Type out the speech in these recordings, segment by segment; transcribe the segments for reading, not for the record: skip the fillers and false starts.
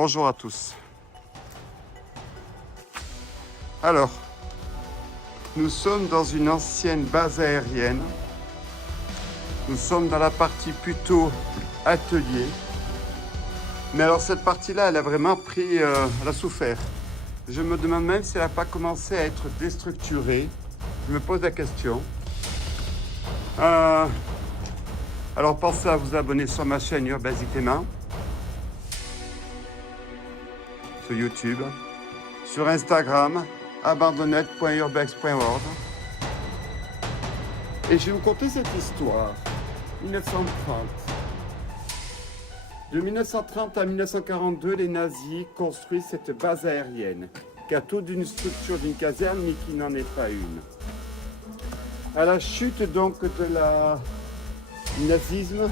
Bonjour à tous. Alors, nous sommes dans une ancienne base aérienne. Nous sommes dans la partie plutôt atelier. Mais alors cette partie-là, elle a vraiment pris, elle a souffert. Je me demande même si elle n'a pas commencé à être déstructurée. Je me pose la question. Alors pensez à vous abonner sur ma chaîne Urbasic Clément, sur YouTube, sur Instagram, abandonnette.urbex.world. Et je vais vous conter cette histoire. 1930. De 1930 à 1942, les nazis construisent cette base aérienne, qui a tout d'une structure d'une caserne, mais qui n'en est pas une. À la chute donc du nazisme,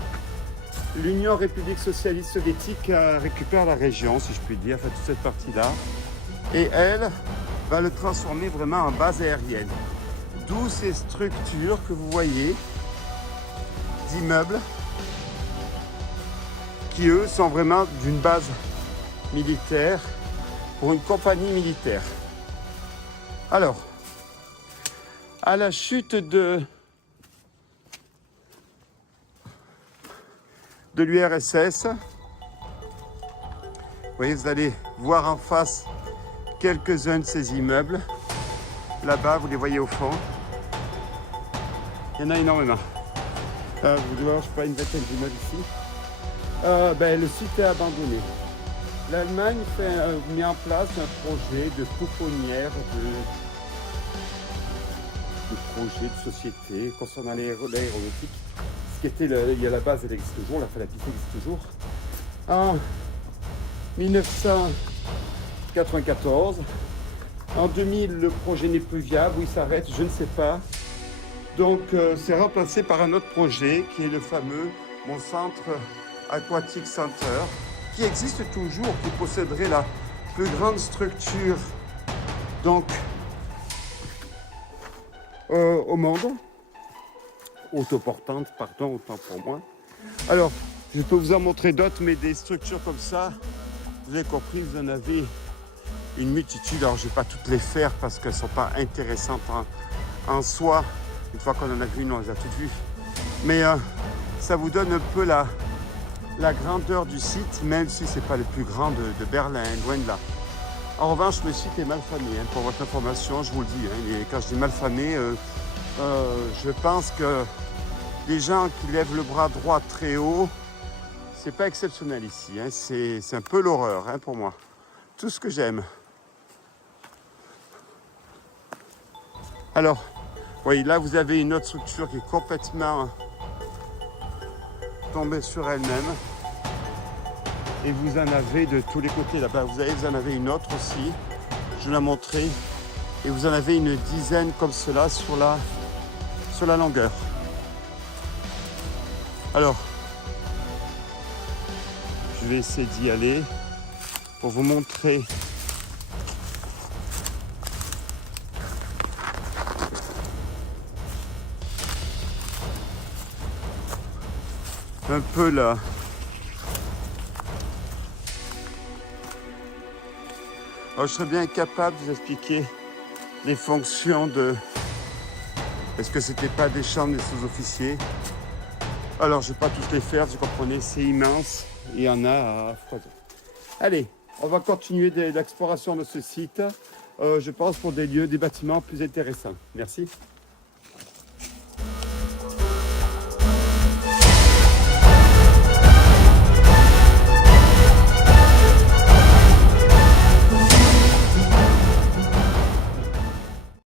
l'Union République Socialiste Soviétique récupère la région, si je puis dire, enfin toute cette partie-là, et elle va le transformer vraiment en base aérienne. D'où ces structures que vous voyez, d'immeubles, qui eux sont vraiment d'une base militaire pour une compagnie militaire. Alors, à la chute de l'URSS, vous voyez, vous allez voir en face quelques-uns de ces immeubles. Là-bas, vous les voyez au fond. Il y en a énormément. Vous devez voir, je sais pas, une vingtaine d'immeubles ici. Le site est abandonné. L'Allemagne met en place un projet de pouponnière, de projet de société concernant l'aéronautique. Ce qui était, il y a la base, elle existe toujours, la piste existe toujours. En 1994, en 2000, le projet n'est plus viable, ou il s'arrête, je ne sais pas. Donc, c'est remplacé par un autre projet qui est le fameux Mon Centre Aquatic Center, qui existe toujours, qui posséderait la plus grande structure donc au monde, autoportante, pardon, autant pour moi. Alors, je peux vous en montrer d'autres, mais des structures comme ça, vous avez compris, vous en avez une multitude. Alors, je ne vais pas toutes les faire parce qu'elles ne sont pas intéressantes en soi. Une fois qu'on en a vu une, on les a toutes vues. Mais ça vous donne un peu la grandeur du site, même si ce n'est pas le plus grand de Berlin, loin de là. En revanche, le site est mal famé, hein, pour votre information, je vous le dis. Hein, et quand je dis mal famé, je pense que les gens qui lèvent le bras droit très haut, c'est pas exceptionnel ici. Hein, c'est un peu l'horreur, hein, pour moi. Tout ce que j'aime. Alors, oui, là vous avez une autre structure qui est complètement tombée sur elle-même. Et vous en avez de tous les côtés là-bas. Vous en avez une autre aussi. Je vais la montrer. Et vous en avez une dizaine comme cela sur la longueur. Alors, je vais essayer d'y aller pour vous montrer un peu là. Alors, je serais bien capable de vous expliquer les fonctions de... Est-ce que c'était pas des chambres des sous-officiers? Alors, je ne vais pas tous les faire, vous comprenez, c'est immense. Il y en a à foison. Allez, on va continuer l'exploration de ce site, je pense, pour des lieux, des bâtiments plus intéressants. Merci.